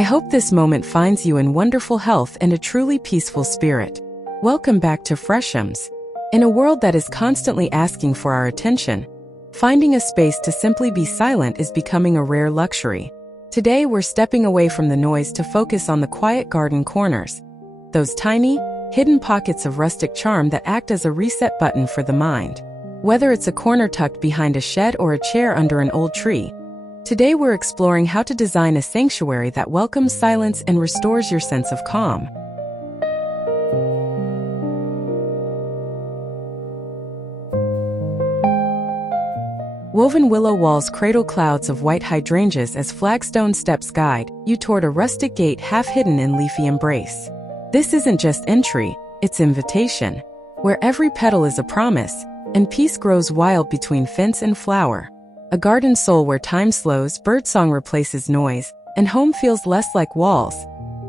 I hope this moment finds you in wonderful health and a truly peaceful spirit. Welcome back to Freshomz. In a world that is constantly asking for our attention, finding a space to simply be silent is becoming a rare luxury. Today we're stepping away from the noise to focus on the quiet garden corners, those tiny, hidden pockets of rustic charm that act as a reset button for the mind. Whether it's a corner tucked behind a shed or a chair under an old tree, today we're exploring how to design a sanctuary that welcomes silence and restores your sense of calm. Woven willow walls cradle clouds of white hydrangeas as flagstone steps guide you toward a rustic gate half hidden in leafy embrace. This isn't just entry, it's invitation, where every petal is a promise, and peace grows wild between fence and flower. A garden soul where time slows, birdsong replaces noise, and home feels less like walls,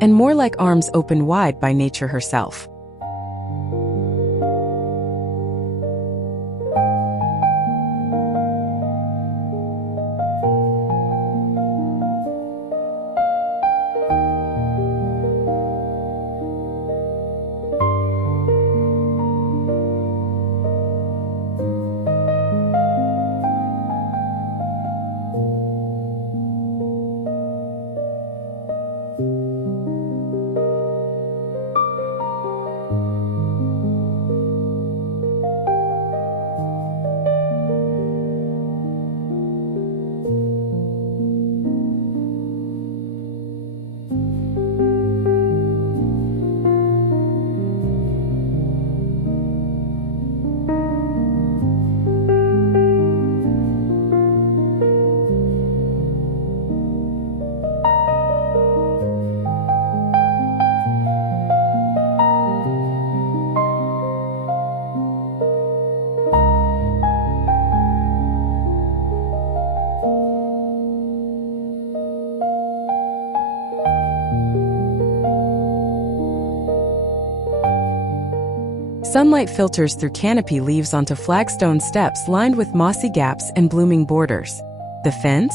and more like arms opened wide by nature herself. Sunlight filters through canopy leaves onto flagstone steps lined with mossy gaps and blooming borders. The fence?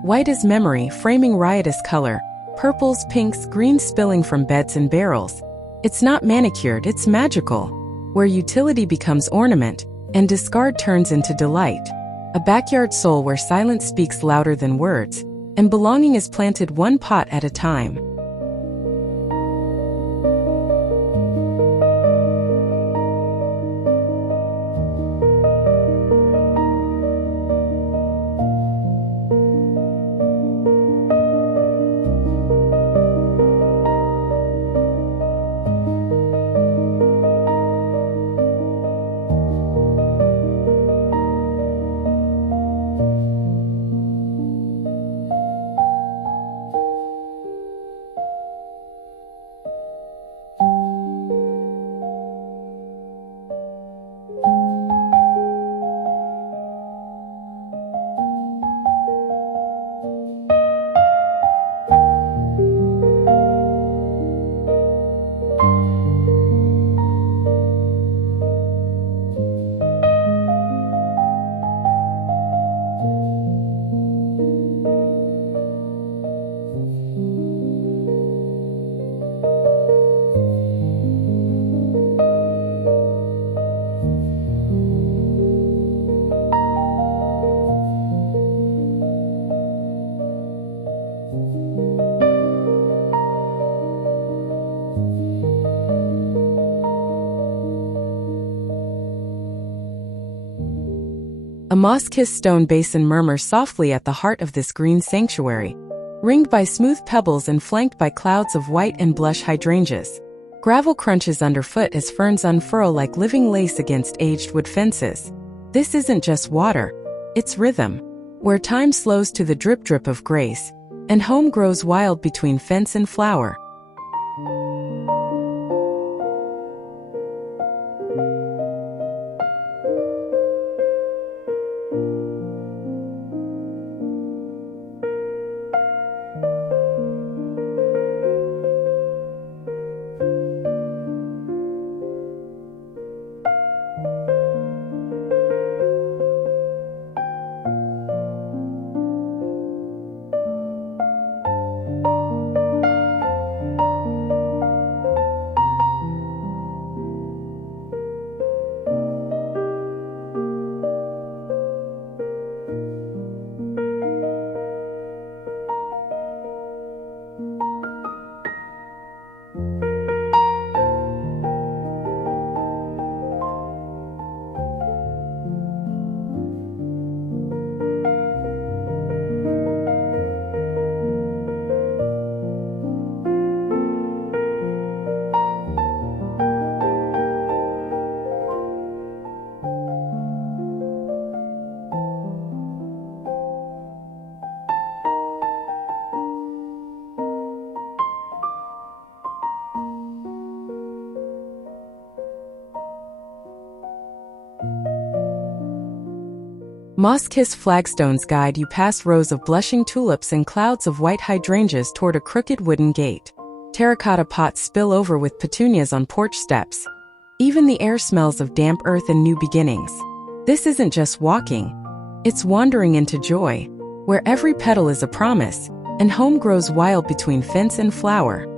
White as memory, framing riotous color, purples, pinks, greens spilling from beds and barrels. It's not manicured, it's magical, where utility becomes ornament, and discard turns into delight. A backyard soul where silence speaks louder than words, and belonging is planted one pot at a time. A moss-kissed stone basin murmurs softly at the heart of this green sanctuary, ringed by smooth pebbles and flanked by clouds of white and blush hydrangeas. Gravel crunches underfoot as ferns unfurl like living lace against aged wood fences. This isn't just water, it's rhythm, where time slows to the drip-drip of grace, and home grows wild between fence and flower. Moss-kissed flagstones guide you past rows of blushing tulips and clouds of white hydrangeas toward a crooked wooden gate. Terracotta pots spill over with petunias on porch steps. Even the air smells of damp earth and new beginnings. This isn't just walking. It's wandering into joy, where every petal is a promise, and home grows wild between fence and flower.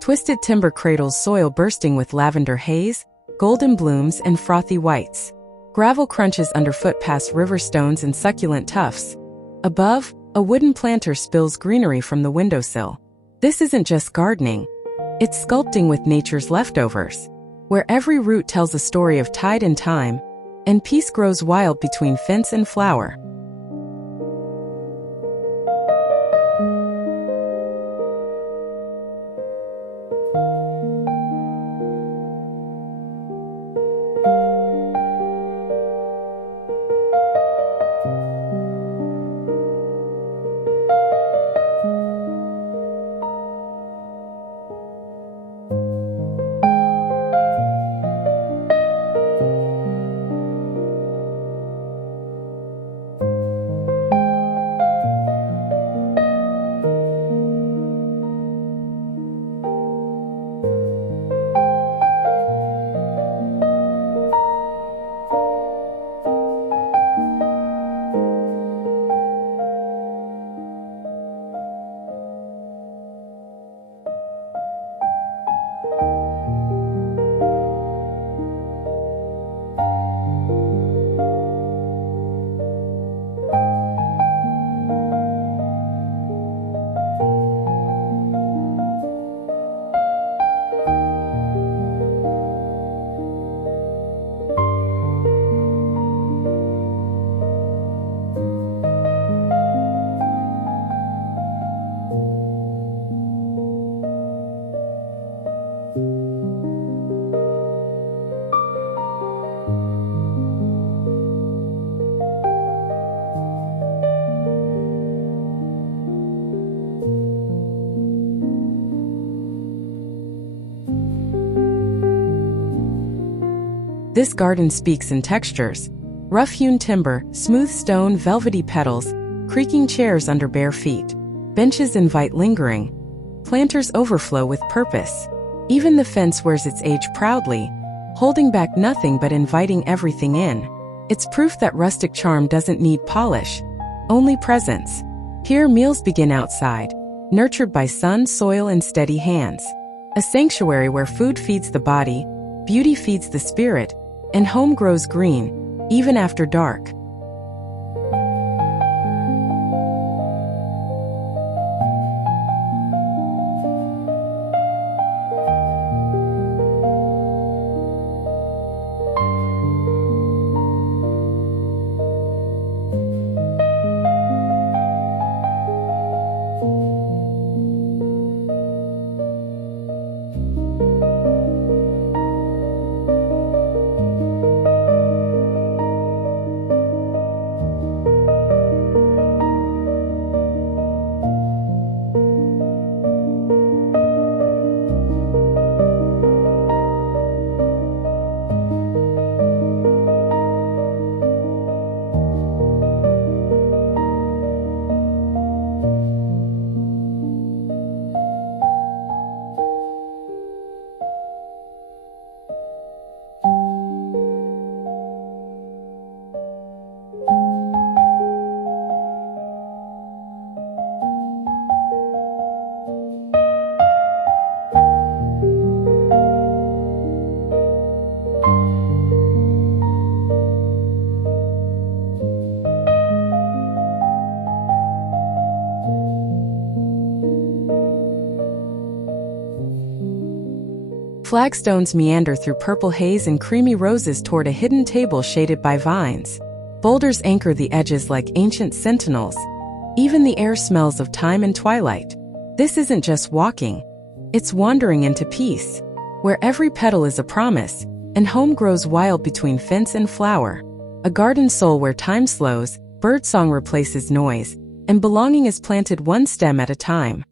Twisted timber cradles soil bursting with lavender haze, golden blooms, and frothy whites. Gravel crunches underfoot past river stones and succulent tufts. Above, a wooden planter spills greenery from the windowsill. This isn't just gardening. It's sculpting with nature's leftovers, where every root tells a story of tide and time, and peace grows wild between fence and flower. This garden speaks in textures. Rough-hewn timber, smooth stone, velvety petals, creaking chairs under bare feet. Benches invite lingering. Planters overflow with purpose. Even the fence wears its age proudly, holding back nothing but inviting everything in. It's proof that rustic charm doesn't need polish, only presence. Here meals begin outside, nurtured by sun, soil, and steady hands. A sanctuary where food feeds the body, beauty feeds the spirit, and home grows green, even after dark. Flagstones meander through purple haze and creamy roses toward a hidden table shaded by vines. Boulders anchor the edges like ancient sentinels. Even the air smells of time and twilight. This isn't just walking. It's wandering into peace, where every petal is a promise, and home grows wild between fence and flower. A garden soul where time slows, birdsong replaces noise, and belonging is planted one stem at a time.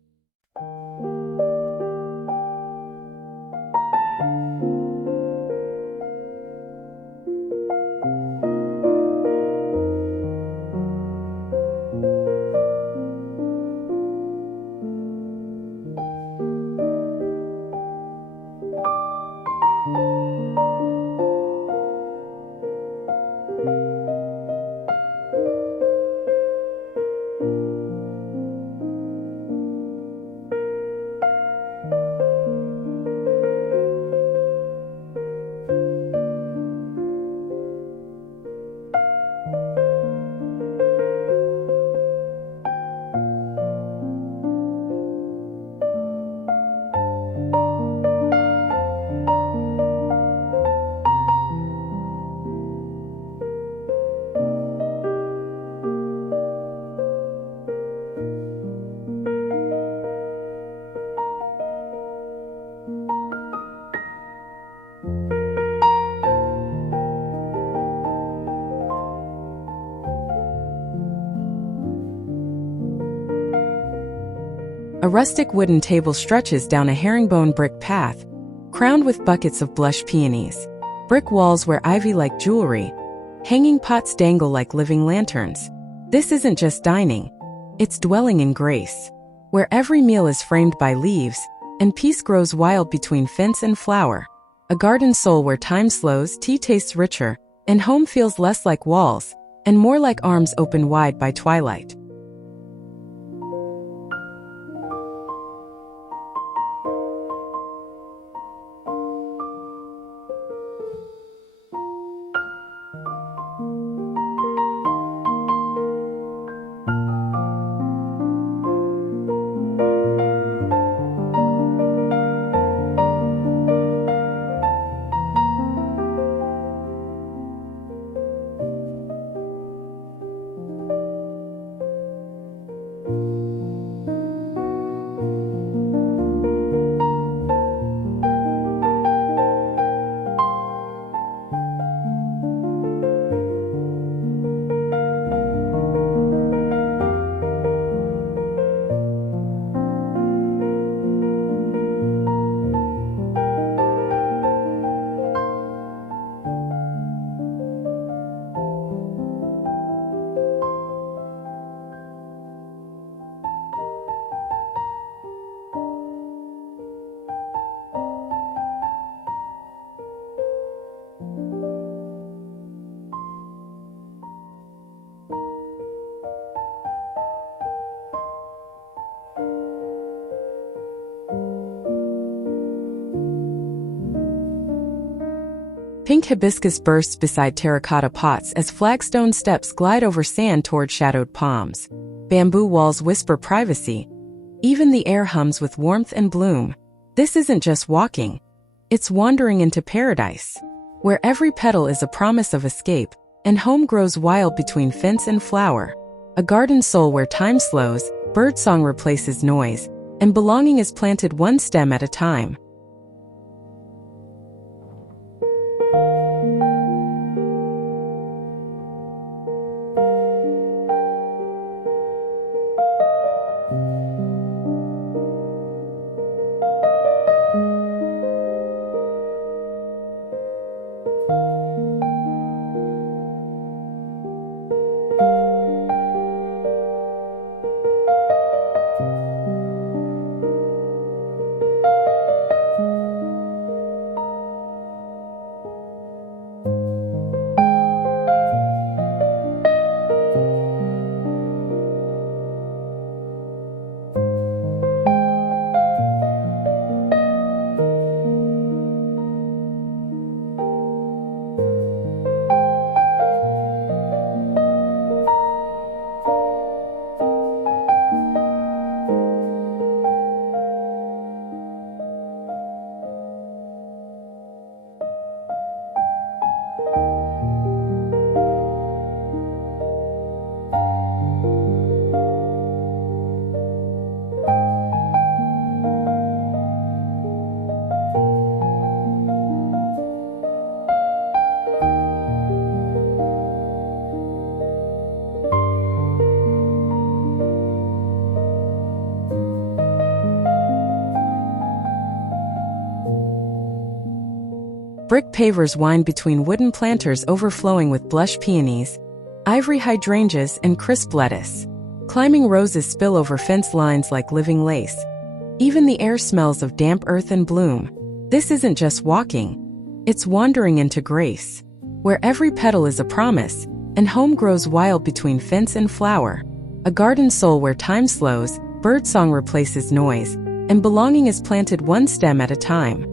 A rustic wooden table stretches down a herringbone brick path, crowned with buckets of blush peonies. Brick walls wear ivy like jewelry. Hanging pots dangle like living lanterns. This isn't just dining. It's dwelling in grace, where every meal is framed by leaves, and peace grows wild between fence and flower. A garden soul where time slows, tea tastes richer, and home feels less like walls, and more like arms open wide by twilight. Pink hibiscus bursts beside terracotta pots as flagstone steps glide over sand toward shadowed palms. Bamboo walls whisper privacy. Even the air hums with warmth and bloom. This isn't just walking. It's wandering into paradise, where every petal is a promise of escape, and home grows wild between fence and flower. A garden soul where time slows, birdsong replaces noise, and belonging is planted one stem at a time. Brick pavers wind between wooden planters overflowing with blush peonies, ivory hydrangeas, and crisp lettuce. Climbing roses spill over fence lines like living lace. Even the air smells of damp earth and bloom. This isn't just walking. It's wandering into grace, where every petal is a promise, and home grows wild between fence and flower. A garden soul where time slows, birdsong replaces noise, and belonging is planted one stem at a time.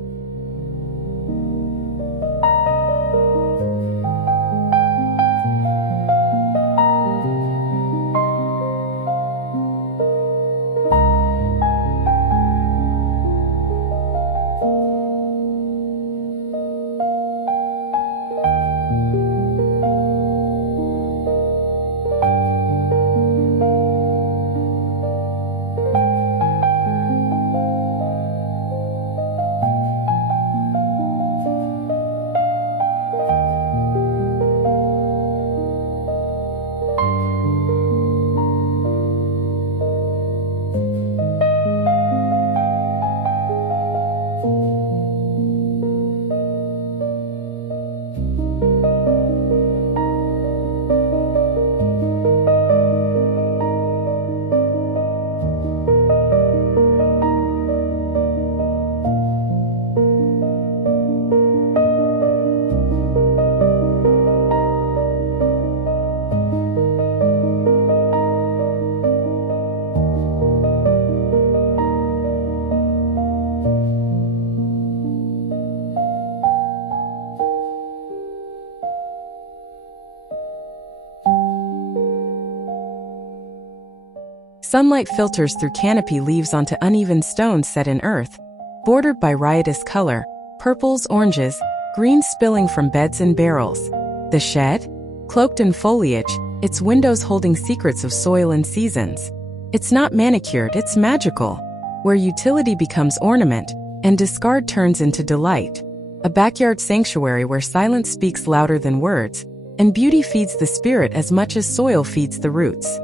Sunlight filters through canopy leaves onto uneven stones set in earth, bordered by riotous color, purples, oranges, greens spilling from beds and barrels. The shed? Cloaked in foliage, its windows holding secrets of soil and seasons. It's not manicured, it's magical, where utility becomes ornament, and discard turns into delight. A backyard sanctuary where silence speaks louder than words, and beauty feeds the spirit as much as soil feeds the roots.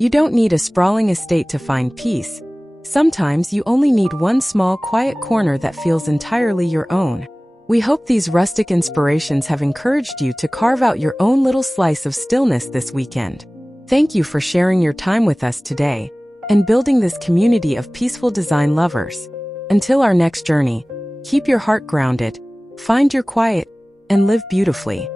You don't need a sprawling estate to find peace. Sometimes you only need one small, quiet corner that feels entirely your own. We hope these rustic inspirations have encouraged you to carve out your own little slice of stillness this weekend. Thank you for sharing your time with us today and building this community of peaceful design lovers. Until our next journey, keep your heart grounded, find your quiet, and live beautifully.